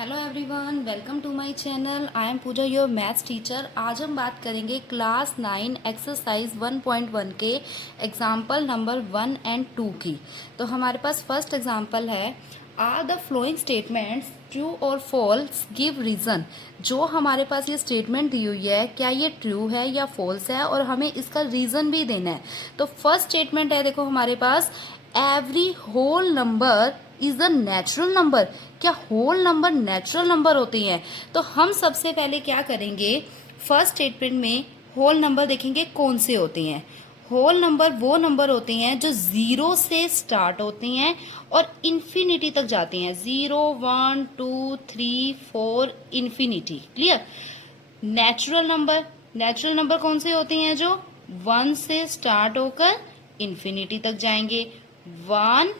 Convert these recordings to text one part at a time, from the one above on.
Hello everyone, welcome to my channel. I am Pooja, your maths teacher. आज हम बात करेंगे क्लास 9 एक्सरसाइज 1.1 के एग्जाम्पल नंबर 1 एंड 2 की। तो हमारे पास फर्स्ट एग्जाम्पल है, are the following statements true और फॉल्स, गिव रीज़न। जो हमारे पास ये स्टेटमेंट दी हुई है, क्या ये ट्रू है या फॉल्स है, और हमें इसका रीज़न भी देना है। तो फर्स्ट स्टेटमेंट है, देखो हमारे पास, every whole number is a natural number. क्या होल नंबर नेचुरल नंबर होते हैं? तो हम सबसे पहले क्या करेंगे, फर्स्ट स्टेटमेंट में होल नंबर देखेंगे कौन से होते हैं। होल नंबर वो नंबर होते हैं जो जीरो से स्टार्ट होते हैं और इन्फिनिटी तक जाते हैं। 0 1 2 3 4 इन्फिनिटी। क्लियर? नेचुरल नंबर कौन से होते हैं? जो 1 से स्टार्ट होकर इन्फिनिटी तक जाएंगे। 1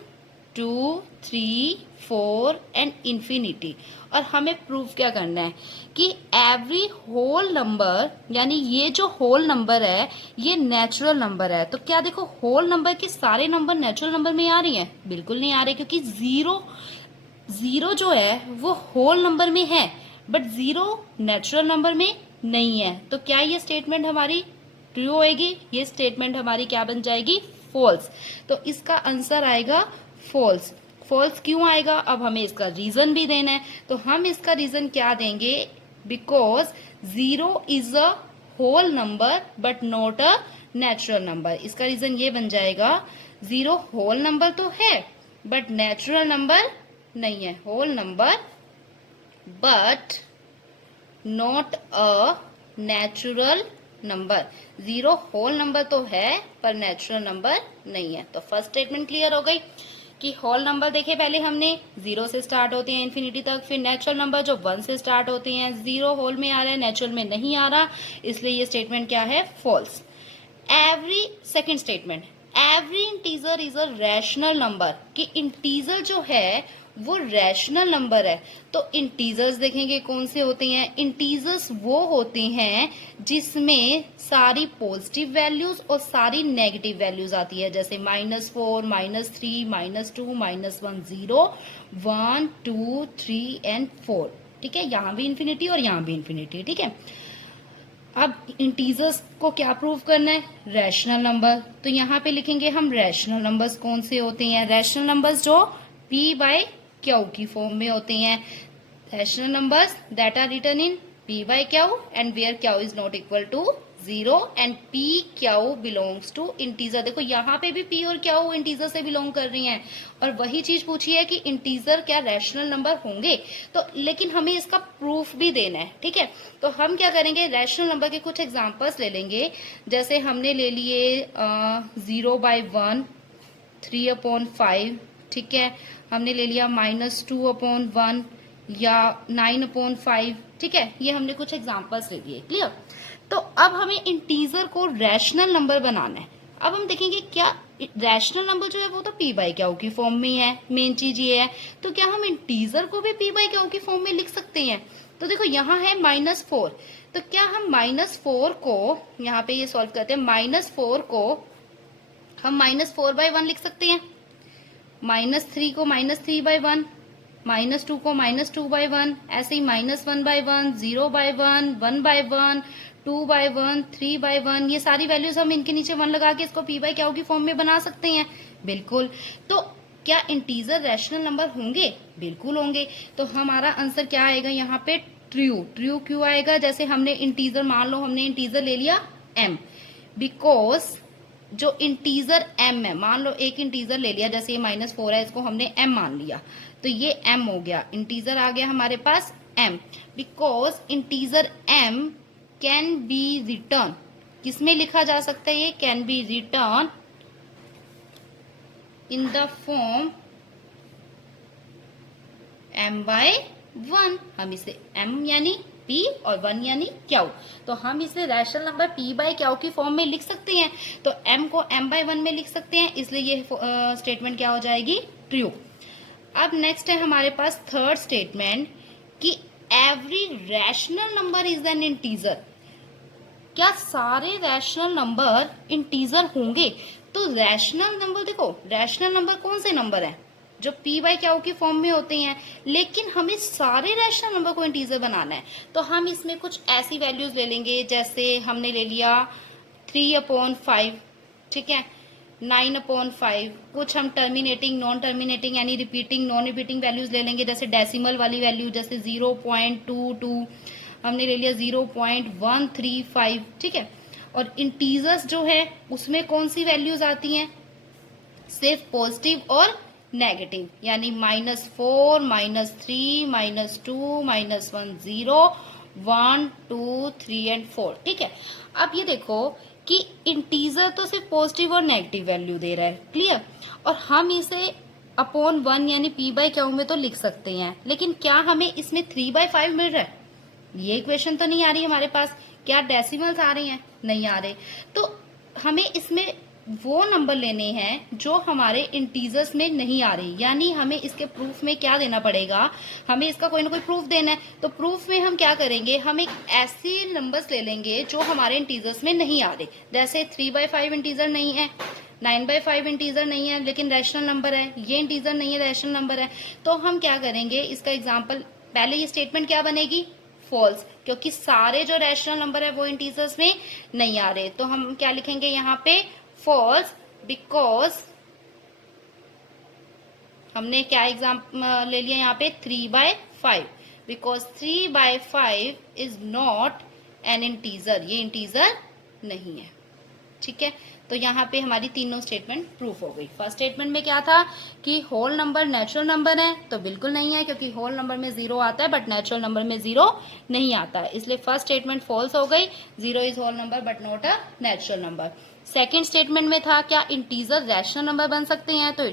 2 3 4 एंड इन्फिनिटी। और हमें प्रूफ क्या करना है कि एवरी होल नंबर, यानी ये जो होल नंबर है ये नेचुरल नंबर है। तो क्या देखो, होल नंबर के सारे नंबर नेचुरल नंबर में आ रही हैं? बिल्कुल नहीं आ रहे, क्योंकि जीरो जो है वो होल नंबर में है, बट जीरो नेचुरल नंबर में नहीं है। तो क्या ये स्टेटमेंट हमारी ट्रू होएगी? ये स्टेटमेंट हमारी क्या बन जाएगी? फॉल्स। तो इसका आंसर आएगा फॉल्स। फॉल्स क्यों आएगा? अब हमें इसका रीजन भी देना है। तो हम इसका रीजन क्या देंगे? Because zero is a whole number but not a natural number. इसका रीजन ये बन जाएगा, जीरो होल नंबर तो है बट नेचुरल नंबर नहीं है। Whole number but not a natural number. Zero whole number तो है पर नेचुरल नंबर नहीं है। तो फर्स्ट स्टेटमेंट क्लियर हो गई कि होल नंबर देखे पहले हमने, जीरो से स्टार्ट होते हैं इन्फिनिटी तक। फिर नेचुरल नंबर जो 1 से स्टार्ट होते हैं, जीरो होल में आ रहा है, नेचुरल में नहीं आ रहा, इसलिए ये स्टेटमेंट क्या है? False. Every second statement, every integer is a rational number. कि इंटीजर जो है वो रैशनल नंबर है। तो इंटीजर्स देखेंगे कौन से होते हैं? इंटीजर्स वो होते हैं जिसमें सारी पॉजिटिव वैल्यूज और सारी नेगेटिव वैल्यूज आती है, जैसे -4 -3 -2 -1 0 1 2 3 एंड 4। ठीक है, यहां भी इंफिनिटी और यहां भी इंफिनिटी। ठीक है, अब इंटीजर्स को क्या प्रूव करना है? Rational number. तो यहाँ पे लिखेंगे हम रैशनल नंबर्स कौन से होते हैं। रैशनल नंबर्स जो p बाय क्यू की फॉर्म में होते हैं। Rational numbers that are written in p by q and where q is not equal to 0 and p q belongs to integer. देखो यहाँ पे भी p और क्यू इंटीजर से बिलोंग कर रही हैं, और वही चीज पूछी है कि इंटीजर क्या रैशनल नंबर होंगे। तो लेकिन हमें इसका प्रूफ भी देना है। ठीक है, तो हम क्या करेंगे, रैशनल नंबर के कुछ एग्जांपल्स ले लेंगे। जैसे हमने ले लिए 0/1, 3/5। ठीक है, हमने ले लिया -2/1 या 9/5। ठीक है, ये हमने कुछ एग्जांपल्स ले लिए। क्लियर? तो अब हमें इंटीजर को रैशनल नंबर बनाना है। अब हम देखेंगे क्या रैशनल नंबर जो है वो तो p बाई क्यू की फॉर्म में है, मेन चीज ये है। तो क्या हम इंटीजर को भी p बाई क्यू की फॉर्म में लिख सकते हैं? तो देखो यहाँ है -4, तो क्या हम -4 को यहाँ पे ये सॉल्व करते हैं, -4 को हम -4/1 लिख सकते हैं, -3 को -3/1, -2 को -2/1, ऐसे ही -1/1, 0/1, 1/1, 2/1, 3/1। ये सारी वैल्यूज हम इनके नीचे 1 लगा के इसको p बाई क्यू की फॉर्म में बना सकते हैं। बिल्कुल। तो क्या इंटीजर रैशनल नंबर होंगे? बिल्कुल होंगे। तो हमारा आंसर क्या आएगा यहाँ पे? ट्रू। ट्रू क्यों आएगा? जैसे हमने इंटीजर, मान लो हमने इंटीजर ले लिया m, बिकॉज जो इंटीजर m है, मान लो एक इंटीजर ले लिया, जैसे ये -4 है, इसको हमने m मान लिया, तो ये m हो गया, इंटीजर आ गया हमारे पास m। Because integer m can be return, किसमें लिखा जा सकता है? ये can be return in the form m/1। हम इसे m यानी p और 1 यानी q, तो हम इसे rational number p by q की फॉर्म में लिख सकते हैं। तो m को m/1 में लिख सकते हैं, इसलिए ये स्टेटमेंट क्या हो जाएगी? ट्रू। अब नेक्स्ट है हमारे पास थर्ड स्टेटमेंट कि every rational number is an integer. क्या सारे रैशनल नंबर इंटीजर होंगे? तो रैशनल नंबर, देखो रैशनल नंबर कौन से नंबर है? जो p बाई क्यू की फॉर्म में होते हैं, लेकिन हमें सारे रैशनल नंबर को इंटीजर बनाना है। तो हम इसमें कुछ ऐसी वैल्यूज ले लेंगे, जैसे हमने ले लिया 3/5, ठीक है, 9/5, कुछ हम टर्मिनेटिंग, नॉन टर्मिनेटिंग यानी रिपीटिंग, नॉन रिपीटिंग वैल्यूज ले लेंगे, जैसे डेसिमल वाली वैल्यू जैसे 0.22, हमने ले लिया 0.135, ठीक है। और इंटीजर्स जो है उसमें कौन सी वैल्यूज आती हैं, सिर्फ पॉजिटिव और नेगेटिव, यानी -4, -3, -2, -1, 0, 1, 2, 3 एंड 4, ठीक है। अब ये देखो कि इंटीजर तो सिर्फ पॉजिटिव और नेगेटिव वैल्यू दे रहा है, क्लियर। और हम इसे अपॉन 1 यानी p बाई क्यू में तो लिख सकते हैं, लेकिन क्या हमें इसमें 3/5 मिल रहा है, ये इक्वेशन तो नहीं आ रही हमारे पास। क्या डेसिमल्स आ रही हैं, नहीं आ रहे। तो हमें इसमें वो नंबर लेने हैं जो हमारे इंटीजर्स में नहीं आ रही, यानी हमें इसके प्रूफ में क्या देना पड़ेगा, हमें इसका कोई ना कोई प्रूफ देना है। तो प्रूफ में हम क्या करेंगे, हम एक ऐसे नंबर्स ले लेंगे जो हमारे इंटीजर्स में नहीं आ रहे, जैसे 3/5 इंटीजर नहीं है, 9/5 इंटीजर नहीं है लेकिन रैशनल नंबर है, ये इंटीजर नहीं है रैशनल नंबर है। तो हम क्या करेंगे, इसका एग्जाम्पल, पहले ये स्टेटमेंट क्या बनेगी, फॉल्स, क्योंकि सारे जो रैशनल नंबर है वो इंटीजर्स में नहीं आ रहे। तो हम क्या लिखेंगे यहाँ पे, फॉल्स, बिकॉज हमने क्या एग्जाम्पल ले लिया यहाँ पे 3/5, because 3/5 is not an integer, ये इंटीजर नहीं है, ठीक है। तो यहाँ पे हमारी तीनों स्टेटमेंट प्रूफ हो गई। फर्स्ट स्टेटमेंट में क्या था कि होल नंबर नेचुरल नंबर है, तो बिल्कुल नहीं है, क्योंकि होल नंबर में 0 आता है बट नेचुरल नंबर में 0 नहीं आता है, इसलिए फर्स्ट स्टेटमेंट फॉल्स हो गई। 0 is whole number but not a natural number. Second statement में था क्या इंटीजर रैशनल नंबर बन सकते हैं, तो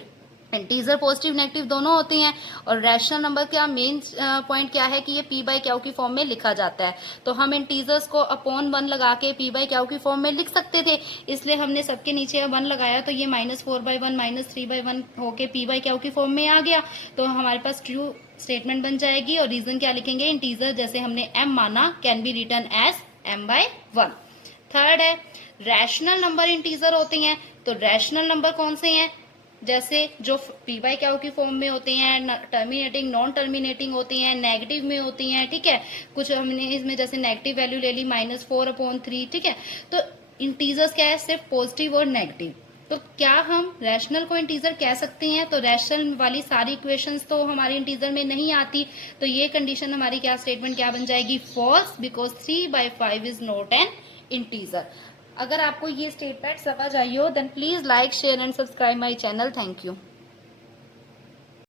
इंटीजर पॉजिटिव नेगेटिव दोनों होते हैं। और रैशनल नंबर का मेन पॉइंट क्या है कि ये p बाई क्यू की फॉर्म में लिखा जाता है। तो हम इंटीजर्स को अपॉन 1 लगा के p बाई क्यू की फॉर्म में लिख सकते थे, इसलिए हमने सबके नीचे 1 लगाया, तो ये -4/1 -3/1 होके p बाई क्यू की फॉर्म में आ गया। तो हमारे पास ट्रू स्टेटमेंट बन जाएगी। और रीजन क्या लिखेंगे, इंटीजर जैसे हमने m माना can be written as m/1। Third है रैशनल नंबर इंटीजर होते हैं, तो रैशनल नंबर कौन से हैं, जैसे जो p बाई क्यू की फॉर्म में होते हैं, टर्मिनेटिंग, नॉन टर्मिनेटिंग होती हैं, नेगेटिव में होती हैं, ठीक है। कुछ हमने इसमें जैसे नेगेटिव वैल्यू ले ली -4/3, ठीक है। तो इंटीजर्स क्या है, सिर्फ पॉजिटिव और नेगेटिव। तो क्या हम रैशनल को इंटीजर कह सकते हैं, तो रैशनल वाली सारी इक्वेशंस तो हमारे इंटीजर में नहीं आती, तो ये कंडीशन हमारी क्या स्टेटमेंट क्या बन जाएगी, false, because 3/5 is not an integer. अगर आपको ये स्टेटमेंट समझ आई हो then please like share and subscribe my channel. Thank you.